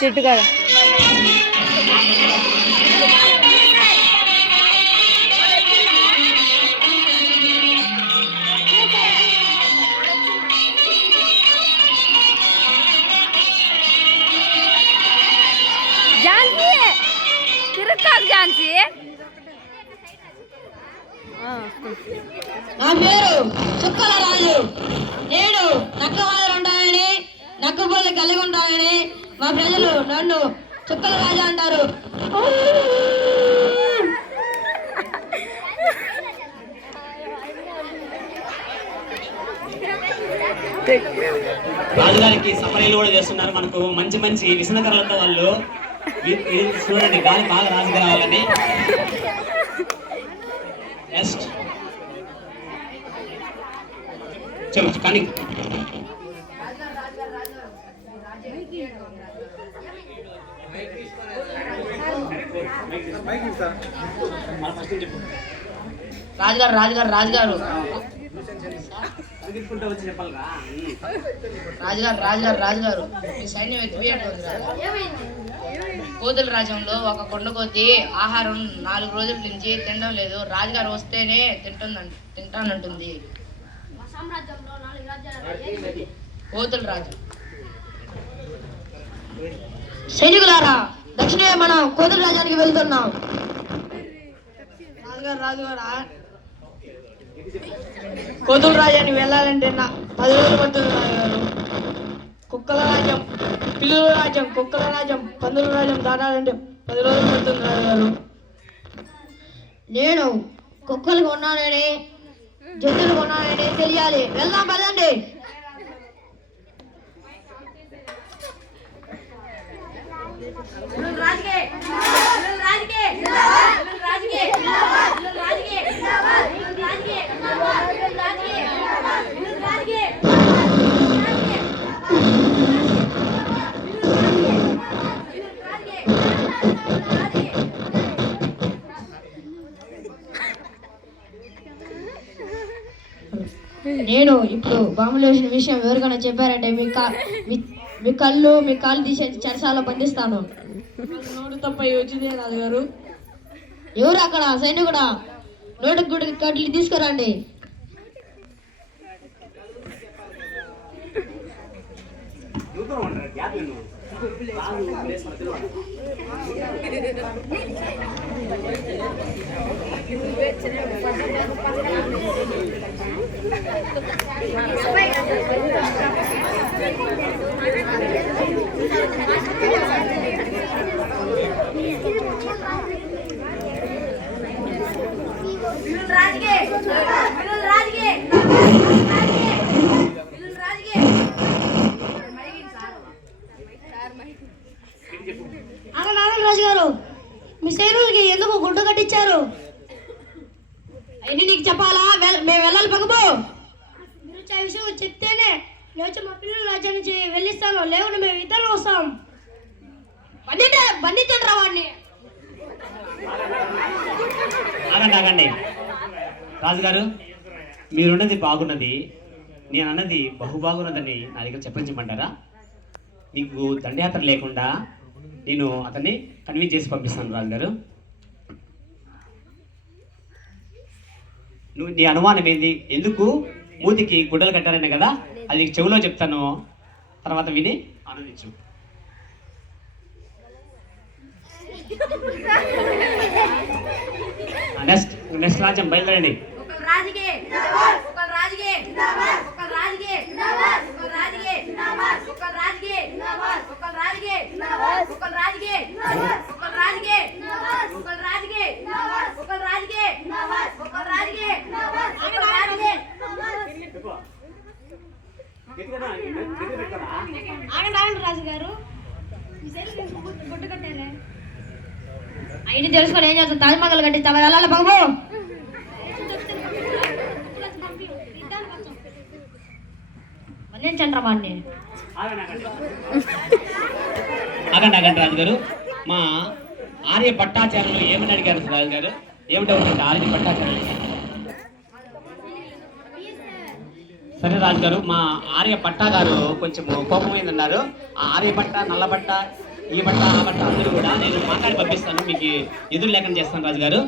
చెట్టు కాడ ఝాన్సీ తిరగకాకు ఝాన్సీ. నా పేరు చుక్కల రాజు. నేను నక్కవాదలు ఉంటానని నక్కబోళ్ళు కలిగి ఉంటానని మా ప్రజలు నన్ను చుక్కల రాజు అంటారు. రాజుగారికి సపరేలు కూడా చేస్తున్నారు. మనకు మంచి మంచి విసనకరలతో వాళ్ళు చూడండి గాలి బాగా రాజుగా రావాలని. నెక్స్ట్ చెప్పు కానీ రాజుగారు రాజుగారు రాజుగారు రాజుగారు రాజుగారు రాజుగారు మీ సైన్యం ఎత్తివేయట్లేదు. కోతుల రాజ్యంలో ఒక కొండ కొద్ది ఆహారం 4 రోజుల నుంచి తినడం లేదు. రాజుగారు వస్తేనే తింటానంటుంది. కోతుల రాజు. సైనికులారా, దక్షిణే మనం కోతుల రాజ్యానికి వెళ్తున్నాం. రాజుగారు రాజుగారు కోతుల రాజ్యానికి వెళ్ళాలంటే 10 రోజులు పడుతుంది రాజుగారు. కుక్కల రాజ్యం, పిల్లుల రాజ్యం, కుక్కల రాజ్యం, పందుల రాజ్యం దాటాలంటే 10 రోజులు పడుతుంది రాజుగారు. నేను కుక్కలు కొన్నానని జంతువులు కొన్నానని తెలియాలి. వెళ్దాం పదండి. నేను ఇప్పుడు బాంబులు వేసిన విషయం ఎవరికైనా చెప్పారంటే మీ కాళ్ళు తీసే చెరసాలలో బంధిస్తాను. నోటు తప్ప వచ్చిందే రాజుగారు. ఎవరు అక్కడ సైనికుడా? నోటుకు గుడి కట్లు తీసుకురండి. రాజుగారు, మీ సైనికులకి ఎందుకు గుడ్డ కట్టించారు? అవన్నీ నీకు చెప్పాలా? మేము వెళ్ళాలి పక్కపో. మీరు ఆ విషయం చెప్తేనే లేచి మా పిల్లల రాజ్యాన్ని వెళ్ళిస్తాను. లేకుండా మేము ఇద్దరు వస్తాం. బంధించండి రా వాడిని. ఆగండి రాజుగారు, మీరున్నది బాగున్నది, నేను అన్నది బహుబాగున్నదని నా దగ్గర చెప్పించమంటారా? నీకు దండయాత్ర లేకుండా నేను అతన్ని కన్విన్స్ చేసి పంపిస్తాను రాజుగారు. నువ్వు నీ అనుమానం ఏంది? ఎందుకు మూతికి గుడ్డలు కట్టారనే కదా, అది చెవిలో చెప్తాను, తర్వాత విని ఆనందించు. నెక్స్ట్ రాజ్యం బయలుదేరండి. రాజుగారు గుడ్డ కట్టారే అయినా తెలుసుకొని ఏం చేస్తాం? తాజ్మహల్ కట్టించాలి. వెళ్ళాలి బాబు. చంద్రబాబు అగండి రాజుగారు, మా ఆర్య పట్టాచార్యులు ఏమని అడిగారు రాజుగారు? ఏమిటో ఆర్య పట్టాచార్యులు. సరే రాజుగారు, మా ఆర్య పట్టా గారు కొంచెం కోపమైందన్నారు. ఆ ఆర్య పట్ట, నల్ల పట్ట ఈ బట్ట ఆ బట్ట అందరూ కూడా నేను మాట్లాడి పంపిస్తాను, మీకు ఎదురు లేకుండా చేస్తాను రాజుగారు,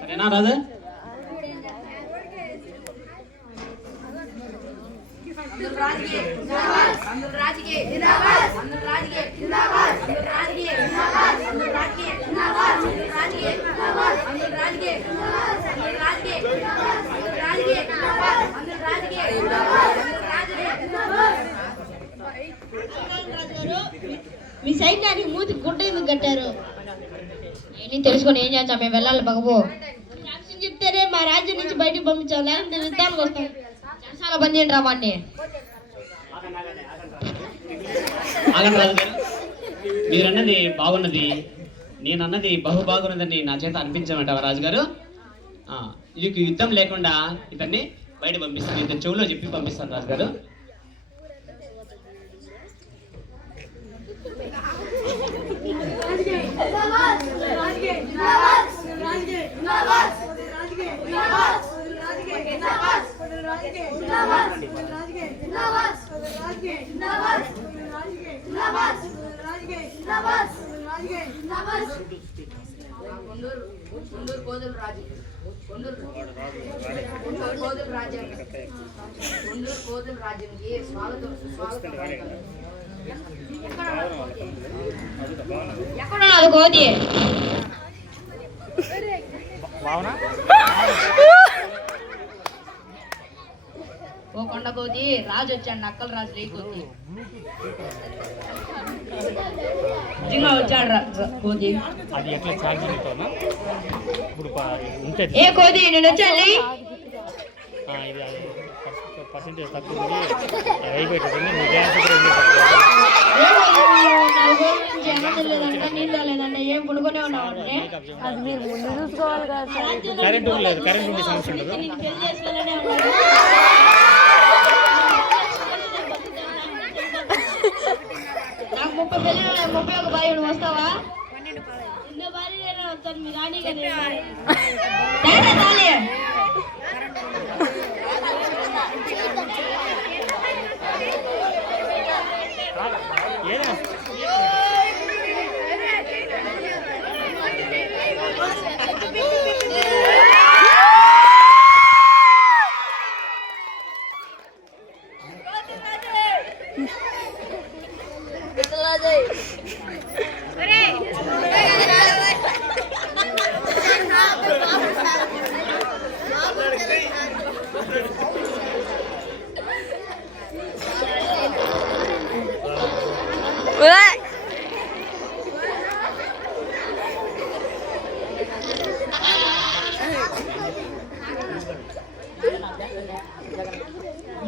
సరేనా రాజు? మీ సైన్యానికి మూతి గుడ్డ ఎందుకు కట్టారు? ఏమీ తెలుసుకొని ఏం చేస్తాం, మేము వెళ్ళాలి బాబు. సాక్ష్యం చెప్తేనే మా రాజ్యం నుంచి బయటికి పంపించాం, లేదంటే యుద్ధానికి వస్తాం. చాలా బంద్ చేయండి రావాన్ని. ఆగండి రాజుగారు, మీరన్నది బాగున్నది, నేనన్నది బాగున్నదని నా చేత అనిపించమంటావా రాజుగారు? ఇది యుద్ధం లేకుండా ఇతన్ని బయట పంపిస్తాను, ఇతని చెవులో చెప్పి పంపిస్తాను రాజుగారు. ఎక్కడ కోతి? ఓ కొండ కోతి, రాజు వచ్చాడు, నక్కల రాజు లేకోతి. నిజంగా వచ్చాడు కోతి. అది ఎట్లా ఛార్జింగ్ ఇప్పుడు ఉంటుంది. ఏ కోతి నేను వచ్చాను. ఇది పర్సెంటేజ్ తక్కువ ఉంది, అయిపోతుంది. నీళ్ళు లేదంటే ఏం కొనుక్కొనే ఉన్నామంటే అది మీరు ముందు చూసుకోవాలి కదా సార్. కరెంట్ లేదు, కరెంట్ ఉండే సమస్య ఉండదు. పెళ్లి చేసుకోవాలనే ఉన్నాడు. నాకు 30 పెళ్ళి 31 భార్యలు వస్తావా? 2 భార్యలు వస్తాను, మీ రాణి గారు.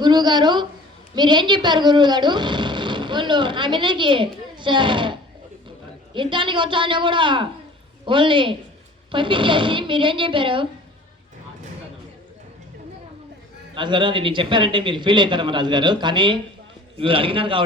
గురువు గారు మీరేం చెప్పారు? గురువు గారు వాళ్ళు నా మీదకి యుద్ధానికి వచ్చానని కూడా వాళ్ళని పంపించేసి మీరేం చెప్పారు? రాజుగారు అది నేను చెప్పానంటే మీరు ఫీల్ అవుతారమ్మా రాజుగారు, కానీ మీరు అడిగినారు కాబట్టి